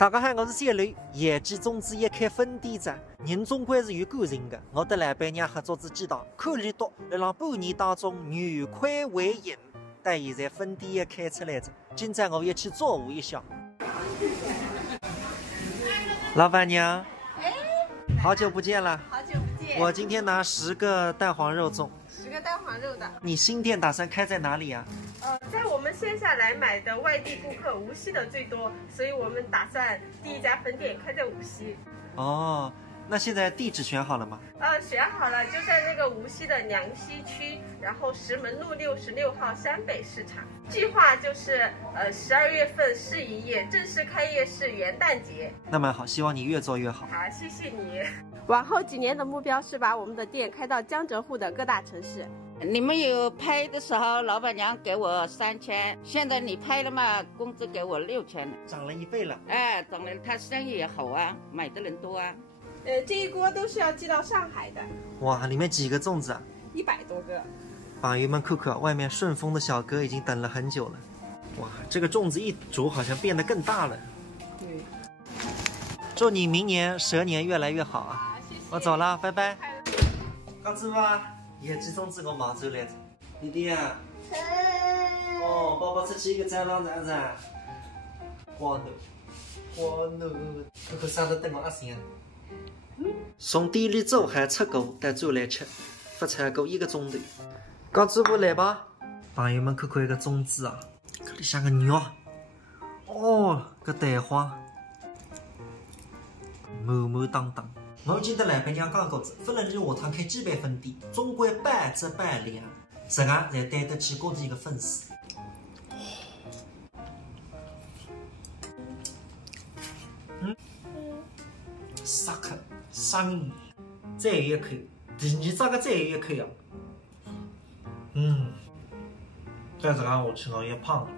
大家好，我是小刘。叶记种子也开分店站，人总归是有感情的。我和老板娘合作之几档，可里多在让半年当中扭亏为盈。但现在分店也开出来着，今朝我也去作舞一下。老板娘，哎，好久不见了。好久不见。我今天拿10个蛋黄肉粽。10个蛋黄肉的。你新店打算开在哪里呀？在我们线下来买的外地顾客，无锡的最多，所以我们打算第一家分店开在无锡。哦，那现在地址选好了吗？选好了，就在那个无锡的梁溪区，然后石门路66号山北市场。计划就是12月份试营业，正式开业是元旦节。那蛮好，希望你越做越好。好，谢谢你。往后几年的目标是把我们的店开到江浙沪的各大城市。你们有拍的时候，老板娘给我3000，现在你拍了嘛，工资给我6000了，涨了1倍了。哎，涨了，他生意也好啊，买的人多啊。这一锅都是要寄到上海的。哇，里面几个粽子啊？100多个。朋友们看看，外面顺丰的小哥已经等了很久了。哇，这个粽子一煮好像变得更大了。对。祝你明年蛇年越来越好啊！好，谢谢。我走了，拜拜。告知吧。叶记粽子我忙走来着，弟弟啊，哦，宝宝出去一个展览站噻，光头，看看啥子等我阿星啊。从店里走还出锅，带走来吃，发菜够1个钟头。告知部来吧，朋友们看看一个粽子啊，这里像个肉，哦，个蛋黄，满满当当。我记得老板娘讲过子，不能就下趟开几倍分店，总归半质半量，这个才对得起高的一个粉丝。沙克生，再有一口，第2只个再有一口呀。再这样下去我也胖了。